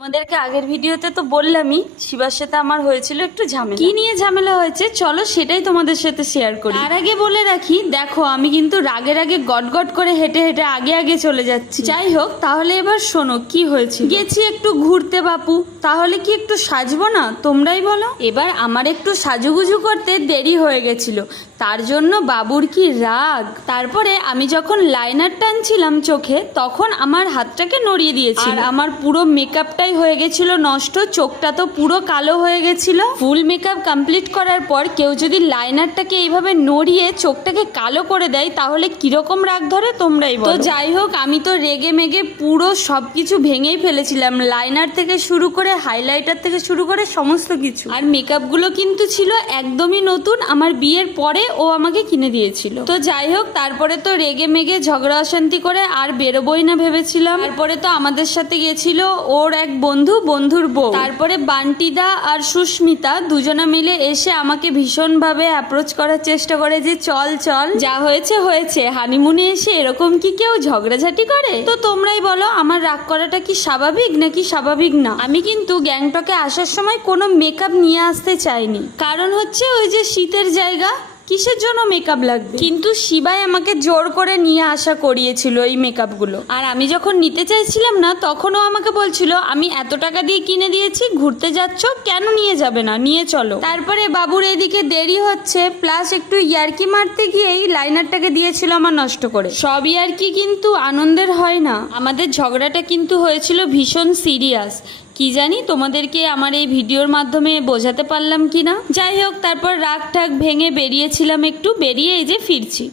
তোমাদেরকে আগের ভিডিওতে তো বললামই শিবার সাথে আমার হয়েছিল একটু ঝামেলা। কি নিয়ে ঝামেলা হয়েছে চলো সেটাই তোমাদের সাথে শেয়ার করি। তার আগে বলে রাখি, দেখো আমি কিন্তু রাগের আগে গট করে হেঁটে হেঁটে আগে আগে চলে যাচ্ছি। যাই হোক, তাহলে এবার শোনো কি হয়েছে। গেছি একটু ঘুরতে বাপু, তাহলে কি একটু সাজবো না তোমরাই বলো। এবার আমার একটু সাজুগুজু করতে দেরি হয়ে গেছিল, তার জন্য বাবুর কি রাগ। তারপরে আমি যখন লাইনার টানছিলাম চোখে তখন আমার হাতটাকে নড়িয়ে দিয়েছি, আর আমার পুরো মেকআপটাই হয়ে গেছিল নষ্ট। চোখটা তো পুরো কালো হয়ে গেছিল। ফুল মেকআপ কমপ্লিট করার পর কেউ যদি লাইনারটাকে এইভাবে নড়িয়ে চোখটাকে কালো করে দেয় তাহলে কিরকম রাগ ধরে তোমরাই বলো। তো যাই হোক, আমি তো রেগে মেগে পুরো সবকিছু ভেঙেই ফেলেছিলাম, লাইনার থেকে শুরু করে হাইলাইটার থেকে শুরু করে সমস্ত কিছু। আর মেকআপগুলো কিন্তু ছিল একদমই নতুন, আমার বিয়ের পরে ও আমাকে কিনে দিয়েছিল। তো যাই হোক, তারপরে তো রেগে মেগে ঝগড়া অশান্তি করে আর বেরোবই না ভেবেছিলাম। তারপরে তো আমাদের সাথে গেছিল ওর এক বন্ধুর বউ। তারপরে বান্টিদা আর সুস্মিতা দুজনা মিলে এসে আমাকে ভীষণভাবে অ্যাপ্রোচ করার চেষ্টা করে যে চল চল, যা হয়েছে হয়েছে, হানিমুনে এসে এরকম কি কেউ ঝগড়াঝাটি করে? তো তোমরাই বলো, আমার রাগ করাটা কি স্বাভাবিক নাকি স্বাভাবিক না? আমি কিন্তু গ্যাংটকে আসার সময় কোনো মেকআপ নিয়ে আসতে চাইনি, কারণ হচ্ছে ওই যে শীতের জায়গা, কিসের জন্য মেকআপ লাগবে? কিন্তু শিবাই আমাকে জোর করে নিয়ে আসা করিয়েছিল এই মেকআপগুলো। আর আমি যখন নিতে চাইছিলাম না তখনও আমাকে বলছিল আমি এত টাকা দিয়ে কিনে দিয়েছি, ঘুরতে যাচ্ছ কেন নিয়ে যাবে না, নিয়ে চলো। তারপরে বাবুর এদিকে দেরি হচ্ছে, প্লাস একটু ইয়ার্কি মারতে গিয়েই লাইনারটাকে দিয়েছিল আমার নষ্ট করে। সব ইয়ার্কি কিন্তু আনন্দের হয় না। আমাদের ঝগড়াটা কিন্তু হয়েছিল ভীষণ সিরিয়াস। কি জানি তোমাদেরকে আমার এই ভিডিওর মাধ্যমে বোঝাতে পারলাম কিনা। যাই হোক, তারপর রাগ ঠাক ভেঙে বেরিয়েছিলাম, একটু বেরিয়ে এই যে ফিরছি।